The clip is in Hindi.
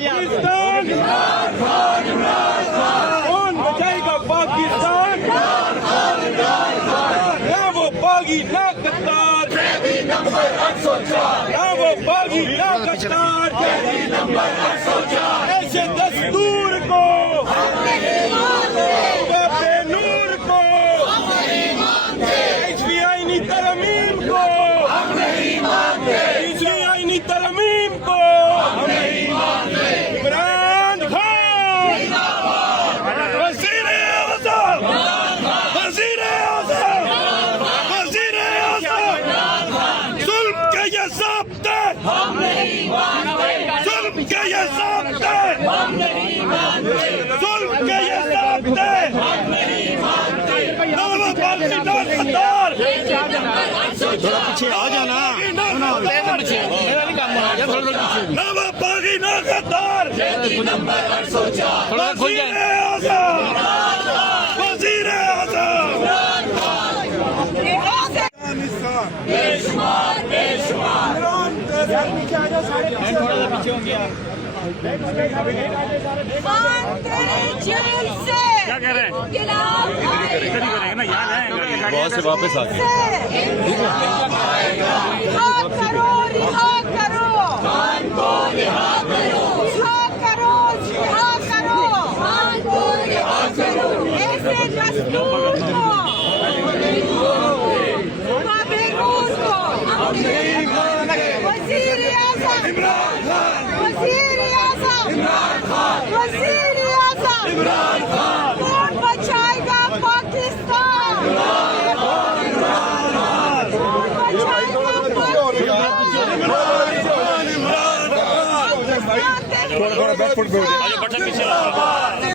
पाकिस्तान कौन बचाएगा पाकिस्तान? ना वो बागी ना कतार, ना वो बागी ना कतार। ऐसे दस्तूर को, बेनूर को, हिजवी आईनी तरमीम को, हिजवी आईनी तरमीम को इमरान खान वज़ीर-ए-आज़म, वज़ीर-ए-आज़म, वज़ीर-ए-आज़म। जुल्म के ये ज़ाब्ते, जुल्म के ये ज़ाब्ते, जुल्म के ये ज़ाब्ते, नवा पाकिस्तान कतार। थोड़ा पीछे आ जाना, नवा बागी ना कतार। थोड़ा खुल जाए। वज़ीर-ए-आज़म, क्या कह रहे हैं? बहुत से वापस आ गए। रिहा करो, रिहा करो, रिहा करो, रिहा करो, ऐसे दस्तूर को, बेनूर को, वज़ीर-ए-आज़म, वज़ीर-ए-आज़म, वज़ीर-ए-आज़म, कौन बचाएगा पाकिस्तान? कौन बचाएगा पाकिस्तान? थोड़ा बैक फुट पे हो जाए।